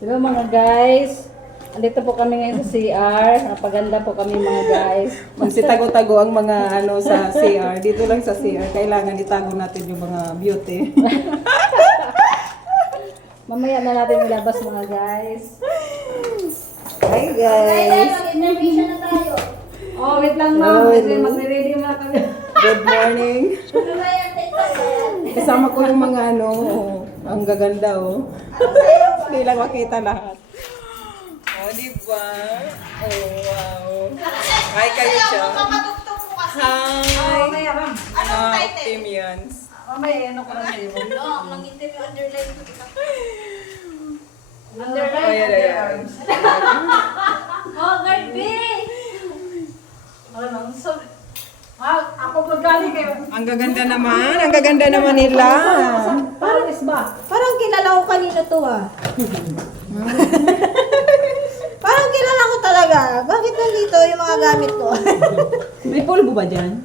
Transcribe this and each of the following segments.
Hello mga guys. Andito po kami ngayon sa CR. Napaganda po kami mga guys. Magsitago-tago ang mga ano sa CR. Dito lang sa CR. Kailangan itago natin yung mga beauty. Mamaya na natin ilabas mga guys. Hi guys! Mag-intermission na tayo. Oh, wait lang ma'am. Hello, Kasi hello. magre-ready muna kami. Good morning! Ano ba yan? Kasama ko yung mga ano, ang gaganda oh. Hindi lang makita lahat. Oh, diba? Oh, wow. Hi kayo siya. Kapatugtog ko kasi. Hi! Mamaya ma'am. Anong title? Team Yans. Mamaya ano ko na sa'yo. No, mag-interview underline ko kita. Ayan, ayan. Oh, guard B! Ano, sorry. Ako magaling kayo. Ang gaganda naman. Ang gaganda naman nila. Parang isba. Parang kilala ko kanina to ah. Parang kilala ko talaga. Bakit nandito yung mga gamit ko? May pulbo ba dyan?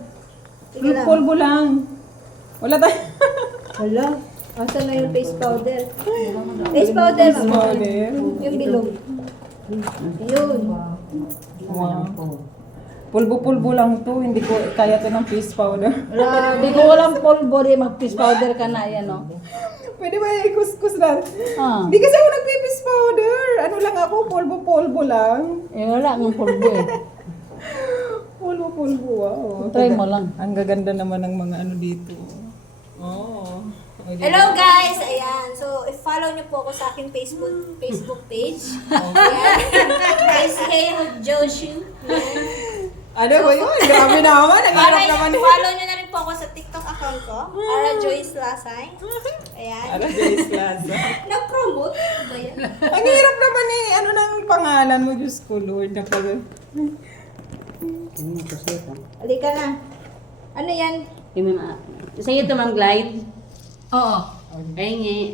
Sige lang. Pulbo lang. Wala tayo. Hala, asan na yung face powder? Face powder, mama. Smaller. Yung bilog. Yun. Wow. Pulbo-pulbo lang to. Hindi ko kaya to ng face powder. Wala, di ko walang polvo di mag-fish powder ka na yan oh. Pwede ba ikuskus lang? Ah. Hindi kasi ako nag-face powder. Ano lang ako, pulbo-pulbo lang. Eh wala akong polvo eh. Pulbo-pulbo, wow. Try mo lang. Ang gaganda naman ng mga ano dito. Oh. Hello guys! Ayan. So, i-follow niyo po ako sa aking Facebook page. Ayan. Guys, Hail Joshua. Ano ba yun? Grabe naman. Ang hirap naman eh. Follow niyo na rin po ako sa TikTok account ko. Ara Joyce Lasay. Ayan. Ano, Jace Plaza? Nag-promote ba yan? Ang hirap naman eh. Ano nang pangalan mo, Diyos ko, Lord. Halika na. Ano yan? Sa'yo ito, Ma'am Glide. Oo. Ay,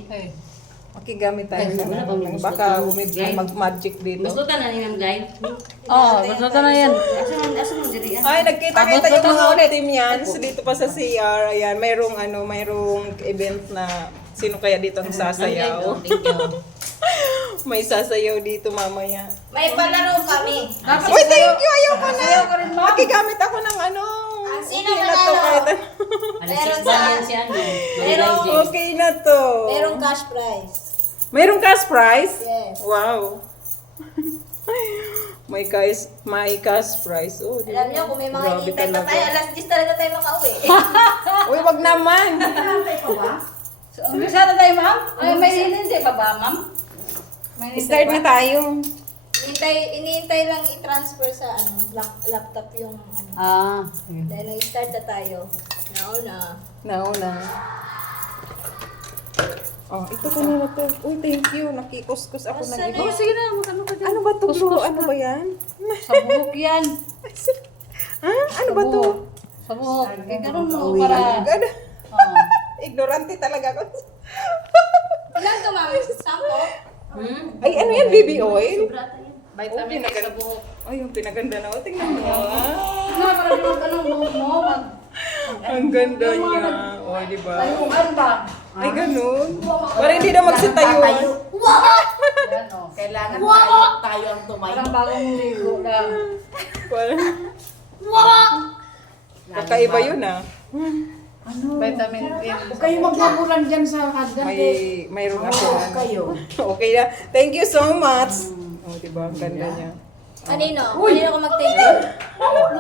Makigamit tayo ng wala ano. bang gusto Baka to? mag-magic dito. gusto ta na ni Ma'am Glide. Oo, basta na yan. Asa mo diri? Ay, nagkita-kita yung mga team yan. So, dito pa sa CR. Ayan, mayroong event na sino kaya dito ang sasayaw. Thank you. May sasayaw dito mamaya. May palaro kami. Uy, thank you! Ayaw ko na! Sayaw ka rin, ma'am. Makigamit ako ng ano. Ah, sino Okay na to manalo? kahit ano. Alas Meron 6 ba sa- yan si ano? Meron- Okay na to. Merong cash prize. Mayroong cash prize? Yes. Wow. May cash prize. Oh, di Alam ba? niyo, kung may mga Grabe hinihintay pa talaga. tayo, alas 10 talaga tayo makauwi. Uy, wag naman. So, umpisa na tayo ma'am? Ay, may hindi pa ba ma'am? May hinintay Start ba? na tayo. Iniintay lang i-transfer sa laptop yung ano. Ah. Dahil nag-start na tayo. Nauna. Nauna. Oh, ito kanina to. Uy, thank you. Nakikuskus ako ng Asan iba. na Sige na, magkano ka dyan? Ano ba to, bro? Kuskus Ano na. ba yan? Sa buhok yan. Ha? Ano ba to? Sa buhok. Eh, ganun mo Uy, para... agad. Oo. Ignorante talaga ako. Ilan to, ma'am? Sampo? Ay, ano yan? Baby oil? Vitamin A sa buhok. Ay, yung pinaganda na. Oh, tingnan mo. Ah. Ano, para di magkano buhok mo, mag... Ang ganda niya. Oh, di ba? Tayuan ba? Ay, ganun. Para hindi na magsitayo. Yan o. Kailangan tayo ang tumayo. Parang bagong ligo lang. Kakaiba yun ah. Vitamin A. Huwag kayo magbabulan dyan sa hagdan. Mayroon ako. Okay na. Thank you so much. Oh, di ba? Ang ganda niya. Kanino? Kanino ko mag-take it?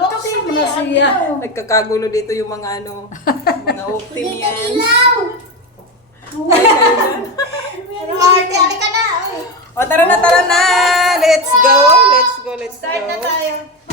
Kasi mo na siya. Nagkakagulo dito yung mga ano, mga optim yan. Pero arte, halika na. Uy. O, tara na, tara na. Let's go. Let's go, let's Start na go. tayo.